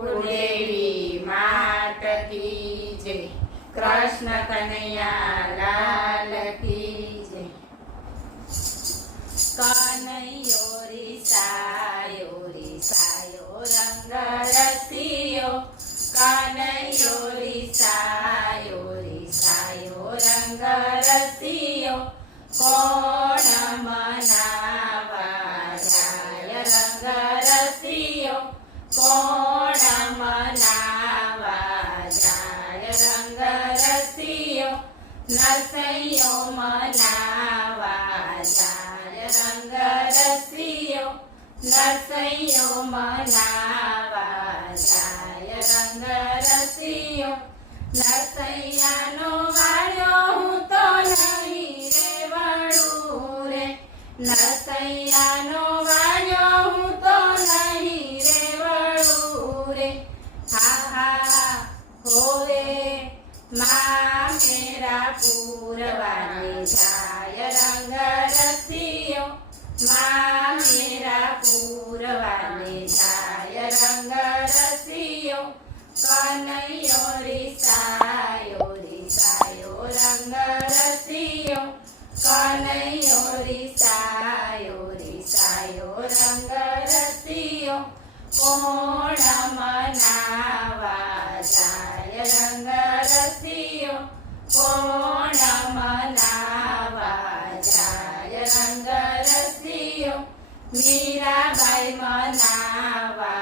कुलदेवी मात की जय। कृष्ण कन्हैया लाल की जय। कन्हैयो रिसायो रिसायो रंग रसियो। कन्हैयो रिसायो रिसायो रंग रसियो। कोण मनावा जाय रंग रसियो। कोण मनावा जाय रंग रसियो। नरसैयो मनावा जाय रंग रसियो। नरसैयो मनावा जाय रंग रसियो। नरसैयानो वाळ्यो हूँ तो नहीं रे वळू रे। नरसैयानो वाळ्यो हूँ तो नहीं रे वळू रे। हा हा होवे माँ मेरा पूरवाने जाय रंग रसियो। माँ मेरा पूरवाने जाय रंग रसियो। कन्हैयो रिसायो रिसायो रंग रसियो। कन्हैयो रिसायो रिसायो रंग रसियो। कोण मनावा जाय रंग रसियो। कोण मनावा जाय रंग रसियो। मीराबाई मनावा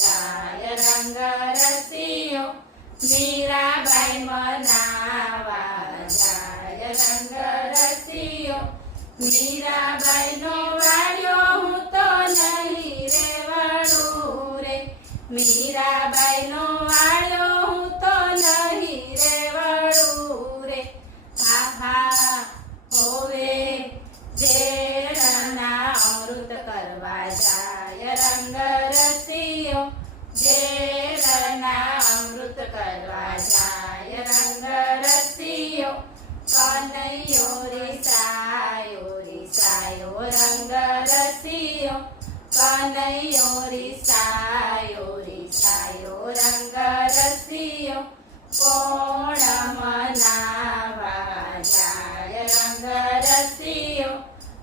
जाय रंग रसियो। मीराबाई मनावा जाय रंग रसियो। मीराबाई नो वाळ्यो हूँ तो नहीं रे वळू रे। मीराबाई नो वाळ्यो हूँ तो नहीं रे वळू रे। हा हा होवे जेठना अमृत करवा जाय रंग रसियो। जेठना अमृत करवा जाय रंग रसियो। कन्हैयो रिसायो रिसायो रंग रसियो। कन्हैयो रिसायो रिसायो रंग रसियो। कोण मनावा जाय रंग रसियो।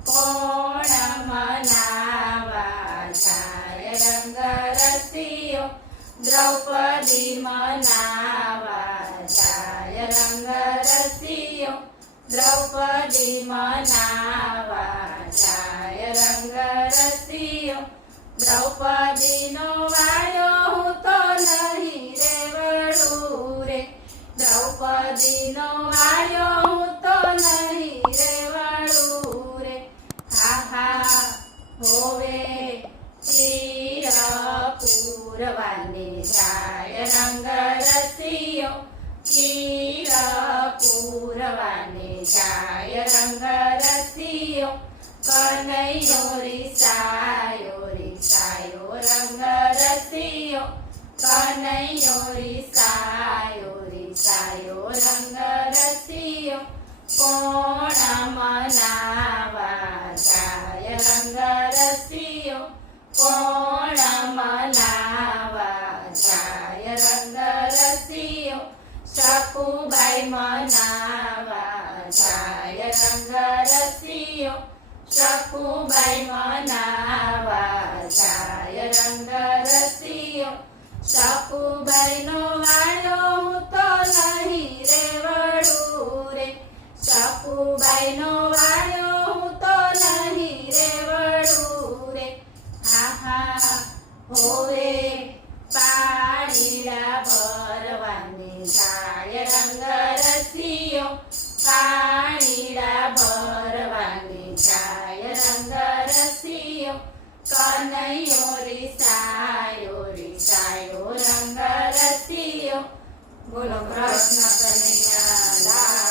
कोण मनावा जाय रंग रसियो। द्रौपदी मनावा जाय रंग रसियो। द्रौपदी मनावा जाय रंग रसियो। द्रौपदी नो वाळ्यो हूँ तो नहीं रे वळू रे। द्रौपदी नो वाळ्यो हूँ तो नहीं रे वळू रे। हा हा होवे चिर पूरवाने जाय रंग रसियो। चिर पूरवाने जाय रंग रसियो। कन्हैयो रिसायो रिसायो रंग रसियो। कन्हैयो रिसायो रिसायो रंग रसियो। कोण मनावा जाय रंग रसियो। कोण मनावा जाय रंग रसियो। सखुबाई मनावा जाय रंग रसियो। सखुबाई मनावा जाय रंग रसियो। सखुबाई नो वाळ्यो हूँ तो नहीं रे वळू रे। सखुबाई नो वाळ्यो हूँ तो नहीं रे वळू रे। हा हा होवे पाळीला भरवाने जाय रंग रसियो। पाळीला भरवाने जाय रंग रसियो। कन्हैयो रिसायो रिसायो रंग रसियो। बोलो कृष्ण कन्हैया लाल